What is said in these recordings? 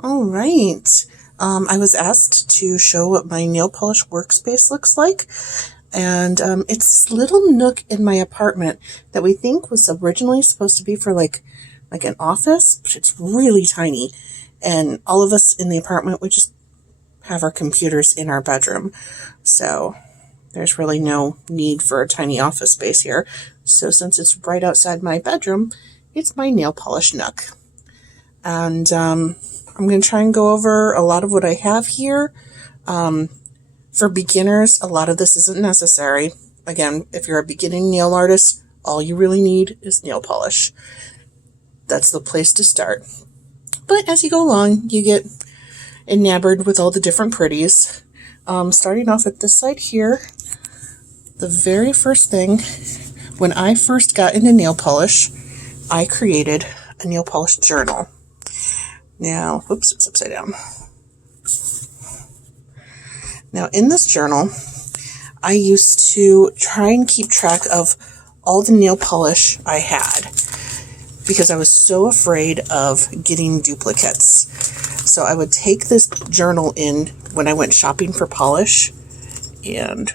All right. I was asked to show what my nail polish workspace looks like. And it's this little nook in my apartment that we think was originally supposed to be for like an office, but it's really tiny. And all of us in the apartment, we just have our computers in our bedroom. So there's really no need for a tiny office space here. So since it's right outside my bedroom, it's my nail polish nook. And I'm going to try and go over a lot of what I have here. For beginners, a lot of this isn't necessary. Again, if you're a beginning nail artist, all you really need is nail polish. That's the place to start. But as you go along, you get enamored with all the different pretties. Starting off at this side here, the very first thing, when I first got into nail polish, I created a nail polish journal. Now, whoops, it's upside down. Now, in this journal, I used to try and keep track of all the nail polish I had because I was so afraid of getting duplicates. So I would take this journal in when I went shopping for polish. And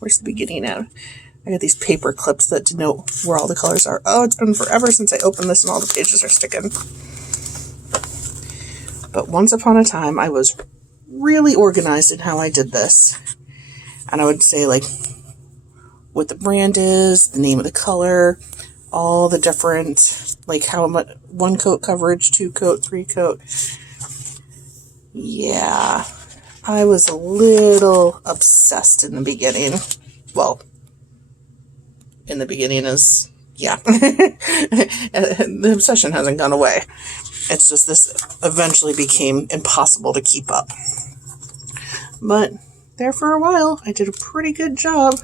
where's the beginning at? I got these paper clips that denote where all the colors are. Oh, it's been forever since I opened this and all the pages are sticking. But once upon a time, I was really organized in how I did this. And I would say, like, what the brand is, the name of the color, all the different, like, how much, 1 coat coverage, 2 coat, 3 coat. Yeah, I was a little obsessed in the beginning. Well, in the beginning is, yeah. The obsession hasn't gone away. It's just this eventually became impossible to keep up. But there for a while, I did a pretty good job.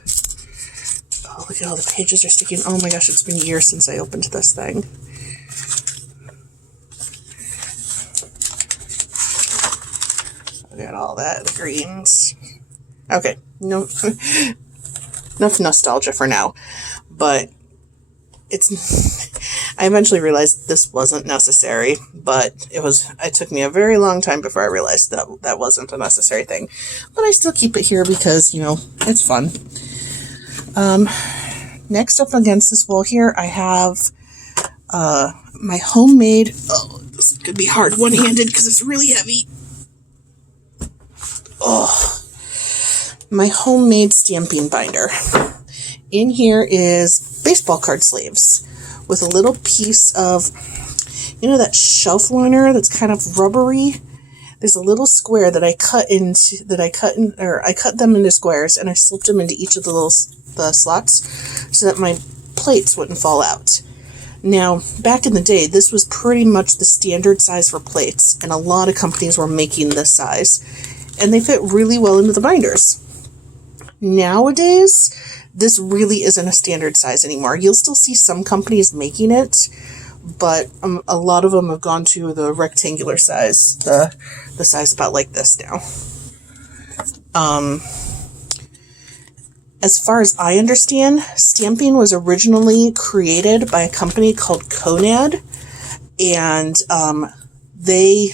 Oh, look at all the pages are sticking. Oh my gosh, it's been years since I opened this thing. Look at all that, the greens. Okay, no, enough nostalgia for now. But I eventually realized this wasn't necessary, but it took me a very long time before I realized that wasn't a necessary thing. But I still keep it here because, it's fun. Next up against this wall here, I have my homemade, oh, this could be hard one-handed because it's really heavy. Oh, my homemade stamping binder. In here is baseball card sleeves with a little piece of, that shelf liner that's kind of rubbery. There's a little square that I cut them into squares, and I slipped them into each of the slots so that my plates wouldn't fall out. Now, back in the day, this was pretty much the standard size for plates, and a lot of companies were making this size, and they fit really well into the binders. Nowadays, this really isn't a standard size anymore. You'll still see some companies making it, but a lot of them have gone to the rectangular size, the size about like this now. As far as I understand, stamping was originally created by a company called Conad, and they're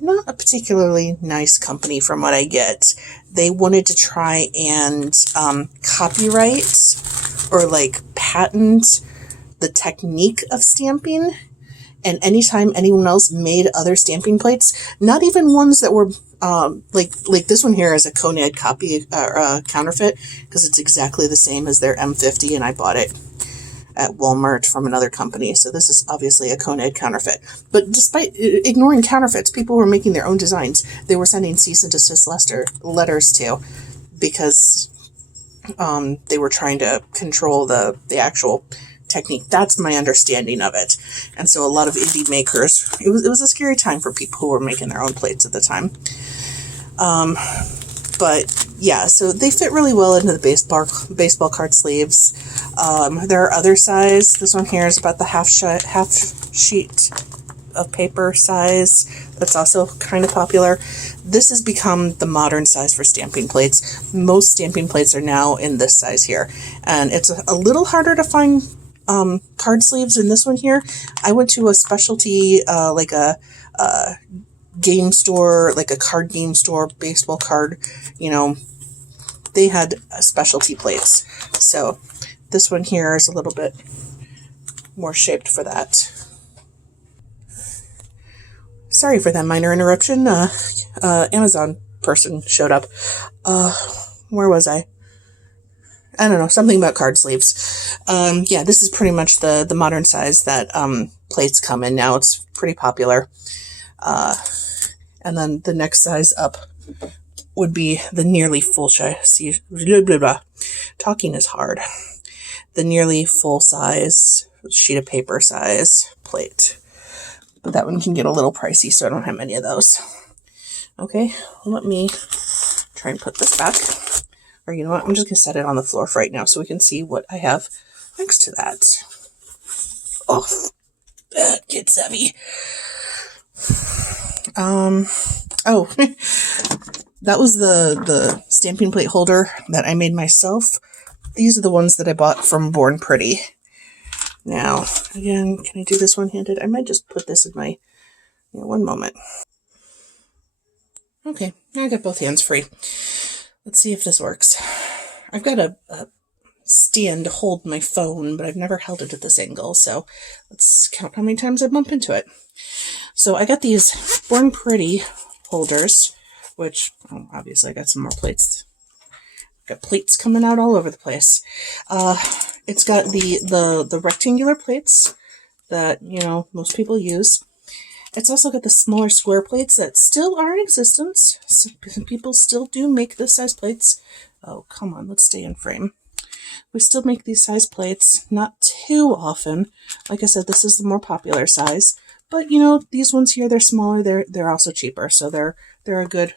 not a particularly nice company from what I get. They wanted to try and copyright or patent the technique of stamping. And anytime anyone else made other stamping plates, not even ones that were like this one here is a Conad copy or counterfeit, because it's exactly the same as their M50, and I bought it at Walmart from another company. So this is obviously a Conad counterfeit. But despite ignoring counterfeits, people were making their own designs. They were sending cease and desist letters to, because they were trying to control the actual technique. That's my understanding of it. And so a lot of indie makers, it was a scary time for people who were making their own plates at the time. But yeah, so they fit really well into the baseball card sleeves. There are other size. This one here is about the half sheet of paper size. That's also kind of popular. This has become the modern size for stamping plates. Most stamping plates are now in this size here. And it's a little harder to find card sleeves in this one here. I went to a specialty, like a game store, like a card game store, baseball card, they had specialty plates. So this one here is a little bit more shaped for that. Sorry for that minor interruption. Amazon person showed up. Where was I? I don't know, something about card sleeves. Yeah, this is pretty much the modern size that plates come in now. It's pretty popular. And then the next size up would be the nearly full size. Blah, blah, blah. Talking is hard. The nearly full size sheet of paper size plate. But that one can get a little pricey, so I don't have many of those. Okay, let me try and put this back. Or you know what, I'm just going to set it on the floor for right now so we can see what I have next to that. Oh, that gets heavy. Oh, that was the stamping plate holder that I made myself. These are the ones that I bought from Born Pretty. Now, again, can I do this one-handed? I might just put this in my, one moment. Okay, now I got both hands free. Let's see if this works. I've got a stand to hold my phone, but I've never held it at this angle, so let's count how many times I bump into it. So I got these Born Pretty holders, which, obviously I got some more plates. Got plates coming out all over the place. It's got the rectangular plates that, most people use. It's also got the smaller square plates that still are in existence. Some people still do make this size plates. Oh, come on, let's stay in frame. We still make these size plates, not too often. Like I said, this is the more popular size. But, these ones here, they're smaller. They're also cheaper. So they're a good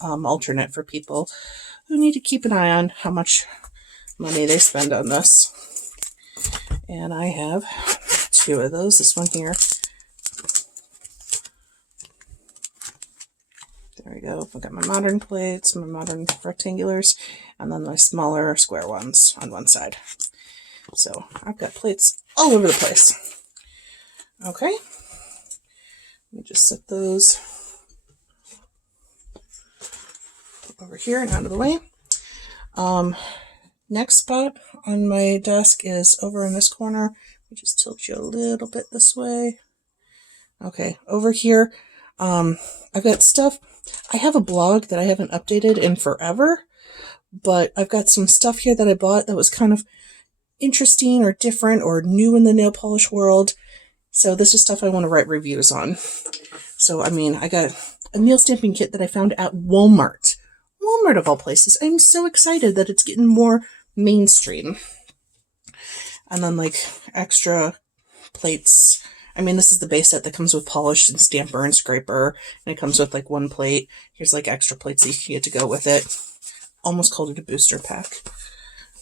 alternate for people who need to keep an eye on how much money they spend on this. And I have two of those. This one here. There we go. I've got my modern plates, my modern rectangulars, and then my smaller square ones on one side. So I've got plates all over the place. Okay. Let me just set those over here and out of the way. Next spot on my desk is over in this corner. Let me just tilt you a little bit this way. Okay, over here, I've got stuff. I have a blog that I haven't updated in forever, but I've got some stuff here that I bought that was kind of interesting or different or new in the nail polish world. So this is stuff I want to write reviews on. So, I got a nail stamping kit that I found at Walmart. Walmart of all places. I'm so excited that it's getting more mainstream. And then extra plates. This is the base set that comes with polish and stamper and scraper. And it comes with one plate. Here's extra plates that you can get to go with it. Almost called it a booster pack.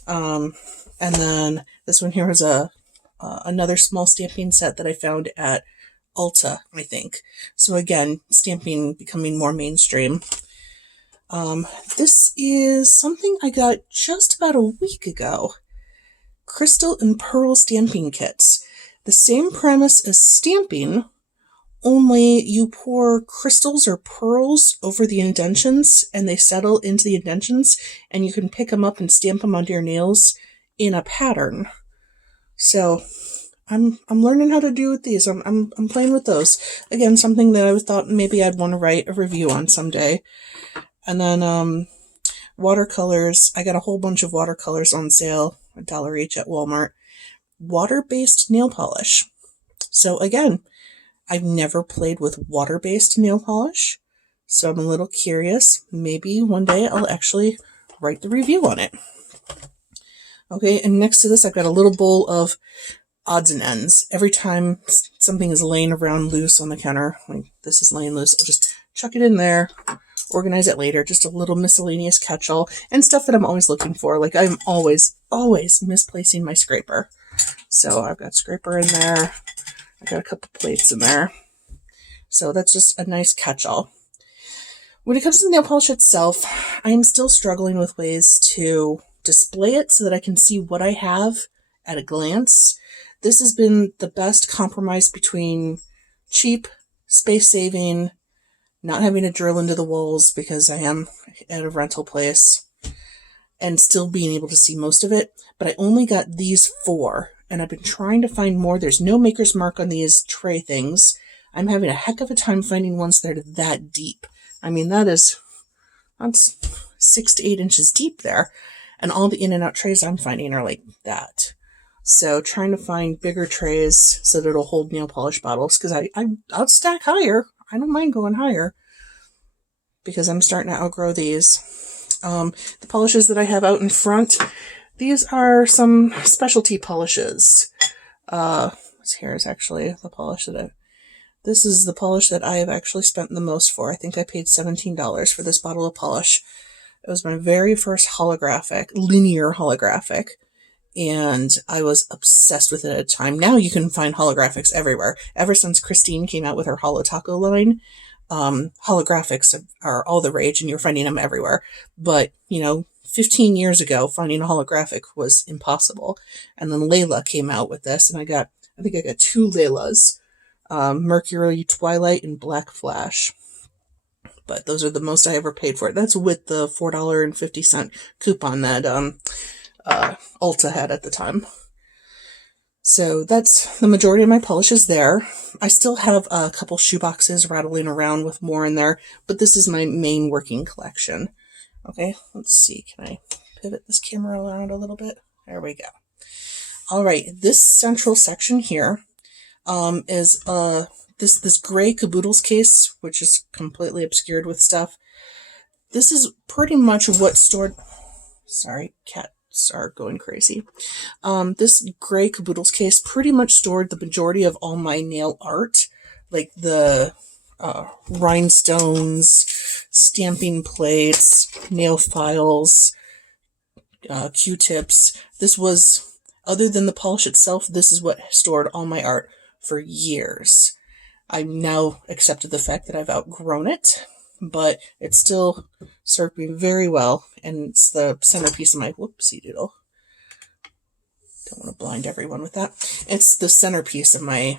And then this one here is another small stamping set that I found at Ulta, I think. So again, stamping becoming more mainstream. This is something I got just about a week ago. Crystal and pearl stamping kits. The same premise as stamping, only you pour crystals or pearls over the indentions and they settle into the indentions and you can pick them up and stamp them onto your nails in a pattern. So I'm learning how to do with these. I'm playing with those. Again, something that I thought maybe I'd want to write a review on someday. And then watercolors. I got a whole bunch of watercolors on sale, $1 each at Walmart. Water-based nail polish. So again, I've never played with water-based nail polish, so I'm a little curious. Maybe one day I'll actually write the review on it. Okay, and next to this I've got a little bowl of odds and ends. Every time something is laying around loose on the counter, this is laying loose, I'll just chuck it in there, organize it later, just a little miscellaneous catch-all, and stuff that I'm always looking for. I'm always misplacing my scraper. So I've got scraper in there. I got a couple plates in there. So that's just a nice catch-all. When it comes to the nail polish itself, I am still struggling with ways to display it so that I can see what I have at a glance. This has been the best compromise between cheap, space-saving, not having to drill into the walls because I am at a rental place, and still being able to see most of it. But I only got these 4, and I've been trying to find more. There's no maker's mark on these tray things. I'm having a heck of a time finding ones that are that deep. I mean, that's 6 to 8 inches deep there. And all the in and out trays I'm finding are like that. So trying to find bigger trays so that it'll hold nail polish bottles, because I'll stack higher. I don't mind going higher because I'm starting to outgrow these. The polishes that I have out in front, these are some specialty polishes. Here's actually the polish this is the polish that I have actually spent the most for. I think I paid $17 for this bottle of polish. It was my very first linear holographic, and I was obsessed with it at the time. Now you can find holographics everywhere. Ever since Christine came out with her Holo Taco line, holographics are all the rage, and you're finding them everywhere. But, 15 years ago, finding a holographic was impossible. And then Layla came out with this, and I think I got 2 Laylas, Mercury Twilight and Black Flash. But those are the most I ever paid for it. That's with the $4.50 coupon that Ulta had at the time. So that's the majority of my polishes there. I still have a couple shoeboxes rattling around with more in there, but this is my main working collection. Okay, let's see. Can I pivot this camera around a little bit? There we go. All right, this central section here is this gray caboodles case, which is completely obscured with stuff. This is pretty much what stored... Sorry, cats are going crazy. This gray caboodles case pretty much stored the majority of all my nail art, like the rhinestones, stamping plates, nail files, Qtips. This was, other than the polish itself, this is what stored all my art for years. I've now accepted the fact that I've outgrown it, but it still served me very well, and it's the centerpiece of my whoopsie doodle. Don't want to blind everyone with that. It's the centerpiece of my...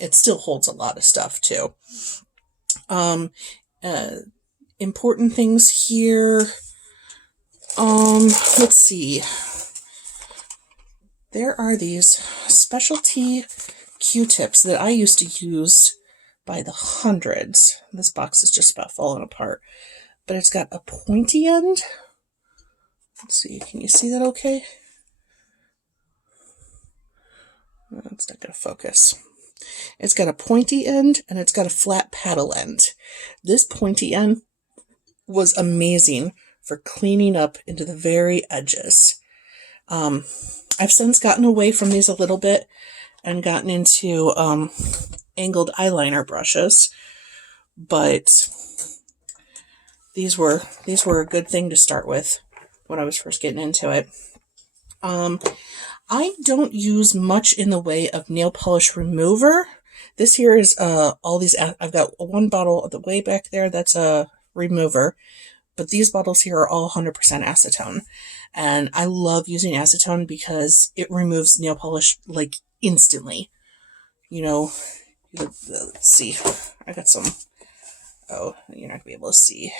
It still holds a lot of stuff too. Important things here. Let's see. There are these specialty Q-tips that I used to use by the hundreds. This box is just about falling apart, but it's got a pointy end. Let's see, can you see that okay? It's not going to focus. It's got a pointy end and it's got a flat paddle end. This pointy end was amazing for cleaning up into the very edges. I've since gotten away from these a little bit and gotten into angled eyeliner brushes, but these were a good thing to start with when I was first getting into it. I don't use much in the way of nail polish remover. This here is all these. I've got one bottle of the way back there that's a remover, but these bottles here are all 100% acetone, and I love using acetone because it removes nail polish like instantly. Let's see. I got some. Oh, you're not gonna be able to see.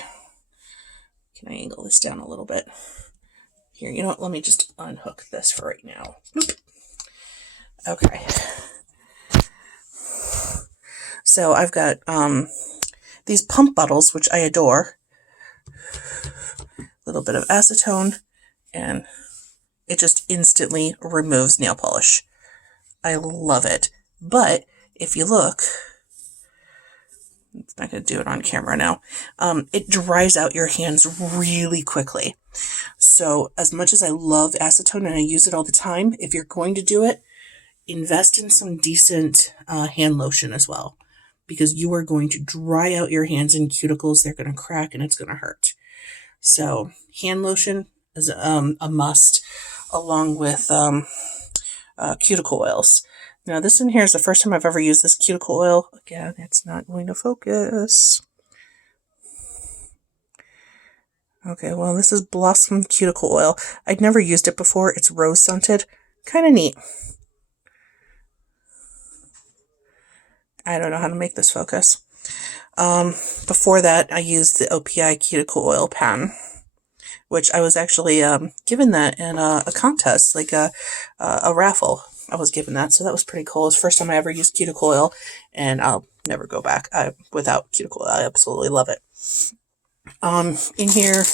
Can I angle this down a little bit? Here, you know what? Let me just unhook this for right now. Boop. Okay. So I've got these pump bottles, which I adore. A little bit of acetone, and it just instantly removes nail polish. I love it. But if you look, it's not going to do it on camera now. It dries out your hands really quickly. So as much as I love acetone and I use it all the time, if you're going to do it, invest in some decent hand lotion as well, because you are going to dry out your hands and cuticles. They're going to crack and it's going to hurt. So hand lotion is a must, along with cuticle oils. Now this in here is the first time I've ever used this cuticle oil. Again, it's not going to focus. Okay, well, this is Blossom Cuticle Oil. I'd never used it before. It's rose scented. Kind of neat. I don't know how to make this focus. Before that, I used the OPI cuticle oil pen, which I was actually given that in a contest, like a raffle. I was given that, so that was pretty cool. It was the first time I ever used cuticle oil, and I'll never go back without cuticle oil. I absolutely love it. In here,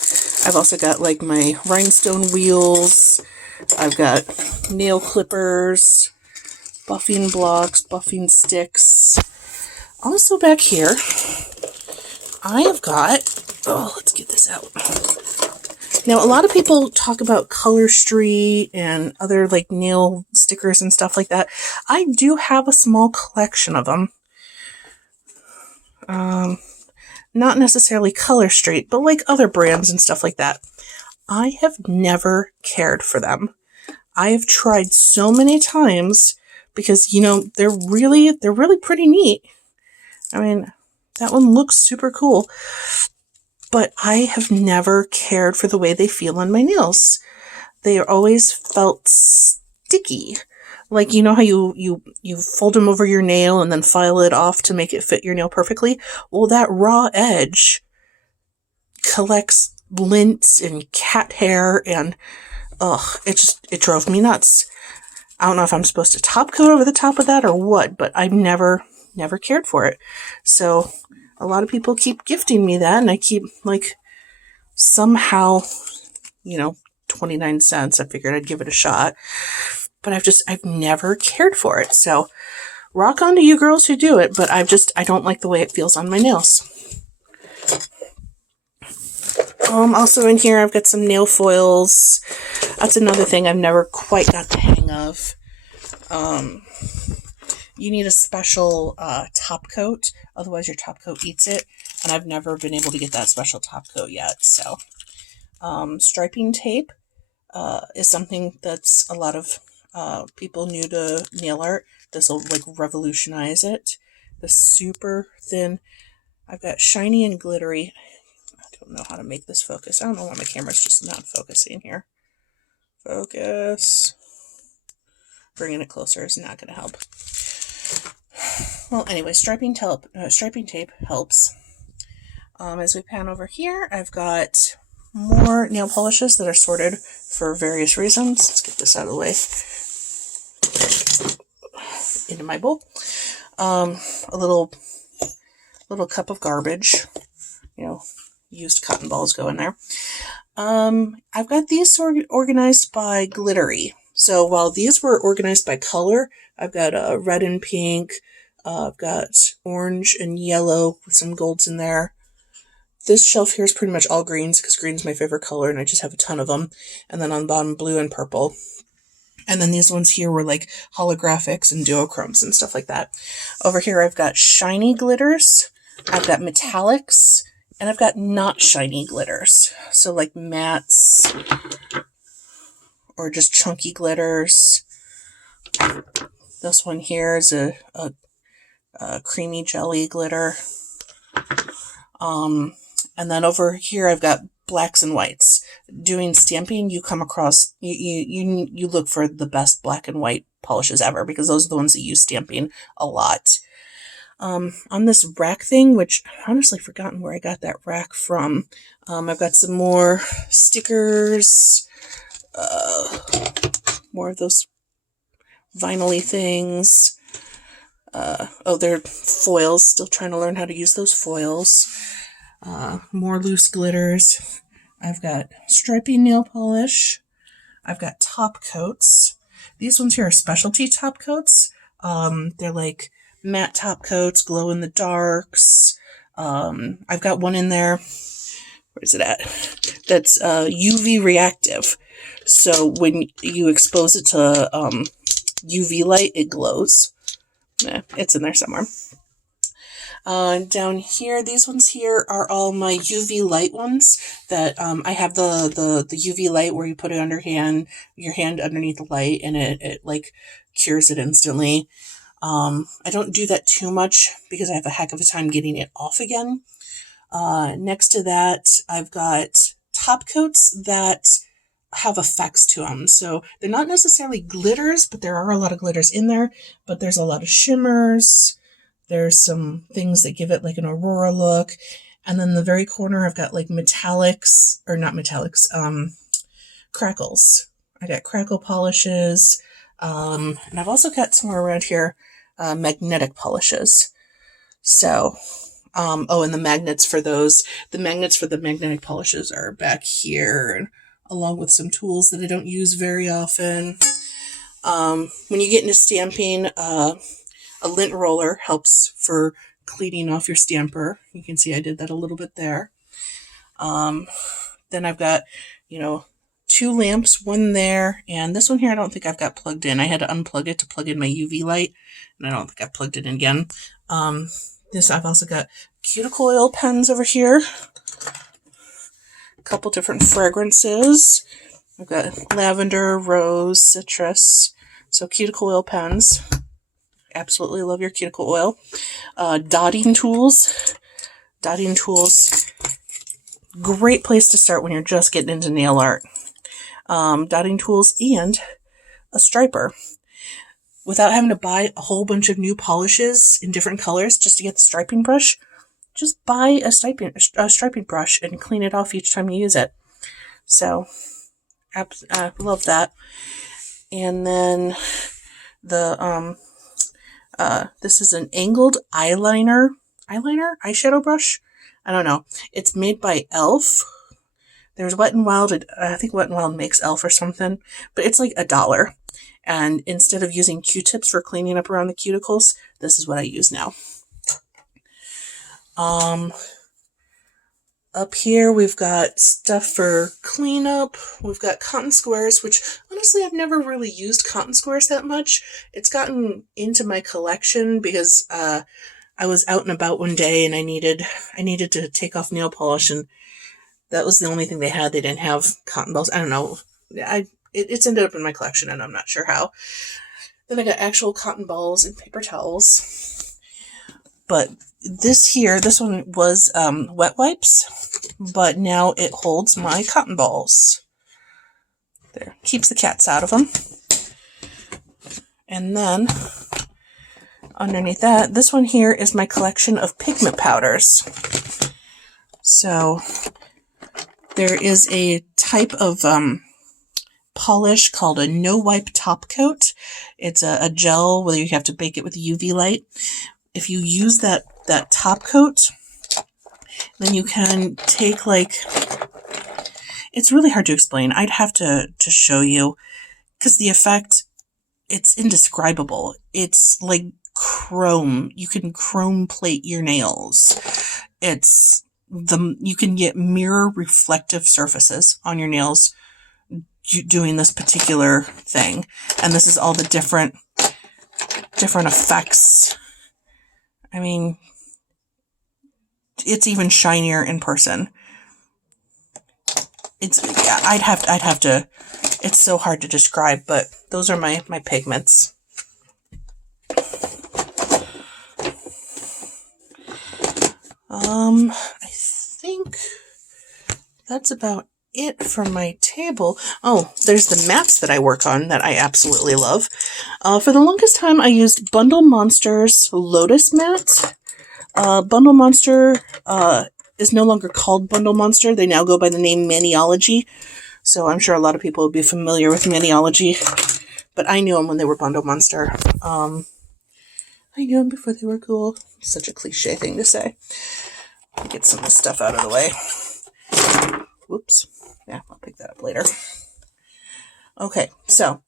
I've also got like my rhinestone wheels. I've got nail clippers, buffing blocks, buffing sticks. Also back here, I have got, let's get this out. Now, a lot of people talk about Color Street and other like nail stickers and stuff like that. I do have a small collection of them. Not necessarily Color Street, but like other brands and stuff like that. I have never cared for them. I have tried so many times because, you know, they're really pretty neat. I mean, that one looks super cool. But I have never cared for the way they feel on my nails. They always felt sticky. Like, you know how you fold them over your nail and then file it off to make it fit your nail perfectly? Well, that raw edge collects lint and cat hair, and it drove me nuts. I don't know if I'm supposed to top coat over the top of that or what, but I've never cared for it. So a lot of people keep gifting me that, and I keep, like, somehow, 29 cents. I figured I'd give it a shot. But I've never cared for it. So rock on to you girls who do it, but I don't like the way it feels on my nails. Also in here, I've got some nail foils. That's another thing I've never quite got the hang of. You need a special top coat, otherwise your top coat eats it, and I've never been able to get that special top coat yet. So, striping tape is something that's a lot of people new to nail art. This will like revolutionize it. The super thin. I've got shiny and glittery. I don't know how to make this focus. I don't know why my camera's just not focusing here. Focus. Bringing it closer is not going to help. Well, anyway, striping tape helps. As we pan over here, I've got more nail polishes that are sorted for various reasons. Let's get this out of the way. Into my bowl. A little cup of garbage. Used cotton balls go in there. I've got these organized by glittery. So while these were organized by color, I've got red and pink. I've got orange and yellow with some golds in there. This shelf here is pretty much all greens because green's my favorite color and I just have a ton of them. And then on the bottom, blue and purple. And then these ones here were like holographics and duochromes and stuff like that. Over here, I've got shiny glitters. I've got metallics. And I've got not shiny glitters. So like mattes or just chunky glitters. This one here is a creamy jelly glitter. And then over here I've got blacks and whites. Doing stamping, you come across, you look for the best black and white polishes ever because those are the ones that use stamping a lot. On this rack thing, which I've honestly forgotten where I got that rack from, I've got some more stickers, more of those vinyl-y things. They're foils, still trying to learn how to use those foils. More loose glitters. I've got striping nail polish. I've got top coats. These ones here are specialty top coats. They're like matte top coats, glow in the darks. I've got one in there. Where is it at? That's UV reactive. So when you expose it to UV light, it glows. It's in there somewhere. Down here, these ones here are all my UV light ones that I have the UV light where you put it under your hand underneath the light and it like cures it instantly. I don't do that too much because I have a heck of a time getting it off again. Next to that, I've got top coats that have effects to them. So they're not necessarily glitters, but there are a lot of glitters in there. But there's a lot of shimmers. There's some things that give it like an aurora look. And then the very corner, I've got like metallics, or not metallics, crackles. I got crackle polishes. And I've also got somewhere around here, magnetic polishes. So, oh, and the magnets for those, the magnets for the magnetic polishes are back here, and along with some tools that I don't use very often. When you get into stamping, a lint roller helps for cleaning off your stamper. You can see I did that a little bit there. Then I've got, 2 lamps, one there, and this one here I don't think I've got plugged in. I had to unplug it to plug in my UV light, and I don't think I've plugged it in again. This, I've also got cuticle oil pens over here. A couple different fragrances. I've got lavender, rose, citrus. So cuticle oil pens. Absolutely love your cuticle oil. Dotting tools. Dotting tools. Great place to start when you're just getting into nail art. Dotting tools and a striper. Without having to buy a whole bunch of new polishes in different colors just to get the striping brush, just buy a striping brush and clean it off each time you use it. So, I love that. And then the this is an angled eyeshadow brush. I don't know. It's made by e.l.f. There's Wet n Wild. I think Wet n Wild makes e.l.f. or something, but it's like $1. And instead of using Q-tips for cleaning up around the cuticles, this is what I use now. Up here, we've got stuff for cleanup. We've got cotton squares, which honestly, I've never really used cotton squares that much. It's gotten into my collection because I was out and about one day and I needed to take off nail polish, and that was the only thing they had. They didn't have cotton balls. I don't know. It's ended up in my collection, and I'm not sure how. Then I got actual cotton balls and paper towels. But this one was wet wipes, but now it holds my cotton balls. There, keeps the cats out of them. And then underneath that, this one here is my collection of pigment powders. So there is a type of polish called a no-wipe top coat. It's a gel where you have to bake it with UV light. If you use that top coat, then you can take it's really hard to explain. I'd have to show you, because the effect, it's indescribable. It's like chrome. You can chrome plate your nails. You can get mirror reflective surfaces on your nails doing this particular thing. And this is all the different effects. I mean, it's even shinier in person. I'd have to, it's so hard to describe, but those are my pigments. I think that's about it for my table. Oh, there's the mats that I work on that I absolutely love. For the longest time, I used Bundle Monster's Lotus mat. Bundle Monster is no longer called Bundle Monster. They now go by the name Maniology. So I'm sure a lot of people will be familiar with Maniology. But I knew them when they were Bundle Monster. I knew them before they were cool. Such a cliche thing to say. Get some of this stuff out of the way. Whoops. Yeah, I'll pick that up later. Okay, so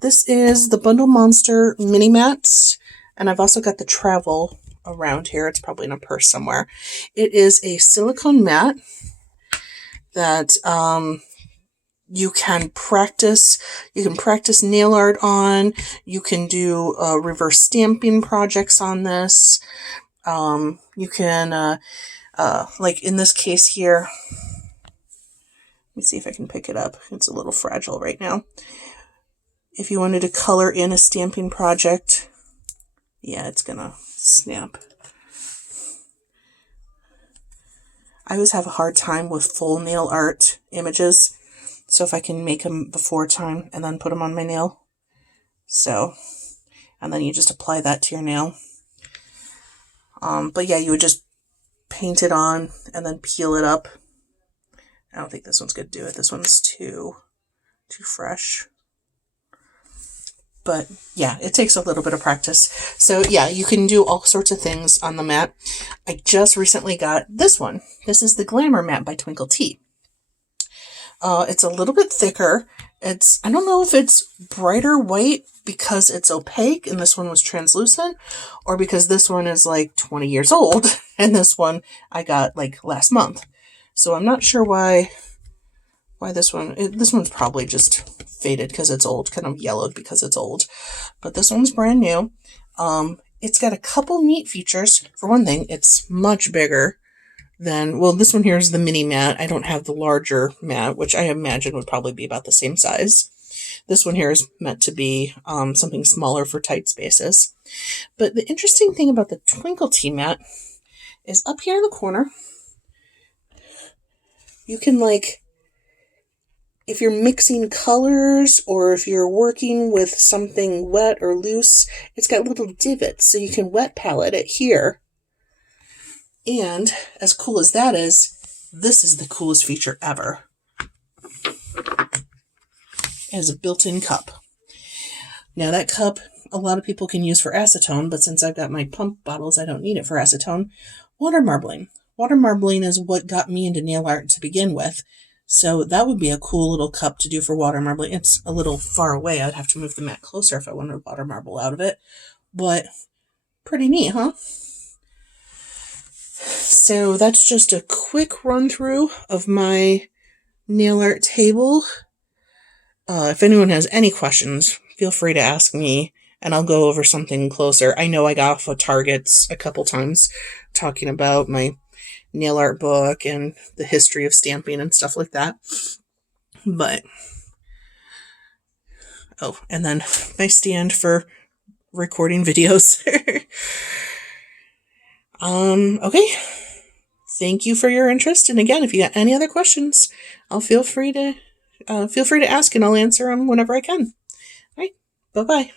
this is the Bundle Monster mini mats, and I've also got the travel around here. It's probably in a purse somewhere. It is a silicone mat that you can practice nail art on. You can do reverse stamping projects on this. You can like in this case here, let me see if I can pick it up. It's a little fragile right now. If you wanted to color in a stamping project, yeah, it's gonna snap. I always have a hard time with full nail art images, so if I can make them before time and then put them on my nail. So, and then you just apply that to your nail. But yeah, you would just paint it on and then peel it up. I don't think this one's going to do it. This one's too fresh. But yeah, it takes a little bit of practice. So yeah, you can do all sorts of things on the mat. I just recently got this one. This is the Glamour mat by Qtips. It's a little bit thicker. I don't know if it's brighter white because it's opaque and this one was translucent, or because this one is like 20 years old and this one I got like last month. So I'm not sure why this one's probably just faded because it's old, kind of yellowed because it's old. But this one's brand new. It's got a couple neat features. For one thing, it's much bigger than, well, this one here is the mini mat. I don't have the larger mat, which I imagine would probably be about the same size. This one here is meant to be something smaller for tight spaces. But the interesting thing about the Qtips mat is up here in the corner, you can, like, if you're mixing colors or if you're working with something wet or loose, it's got little divots so you can wet palette it here. And as cool as that is, this is the coolest feature ever. It has a built-in cup. Now that cup, a lot of people can use for acetone, but since I've got my pump bottles, I don't need it for acetone. Water marbling. Water marbling is what got me into nail art to begin with. So that would be a cool little cup to do for water marbling. It's a little far away. I'd have to move the mat closer if I wanted water marble out of it. But pretty neat, huh? So that's just a quick run through of my nail art table. If anyone has any questions, feel free to ask me and I'll go over something closer. I know I got off of Targets a couple times talking about my nail art book and the history of stamping and stuff like that. But, oh, and then my stand for recording videos. Okay. Thank you for your interest. And again, if you got any other questions, feel free to ask and I'll answer them whenever I can. All right. Bye-bye.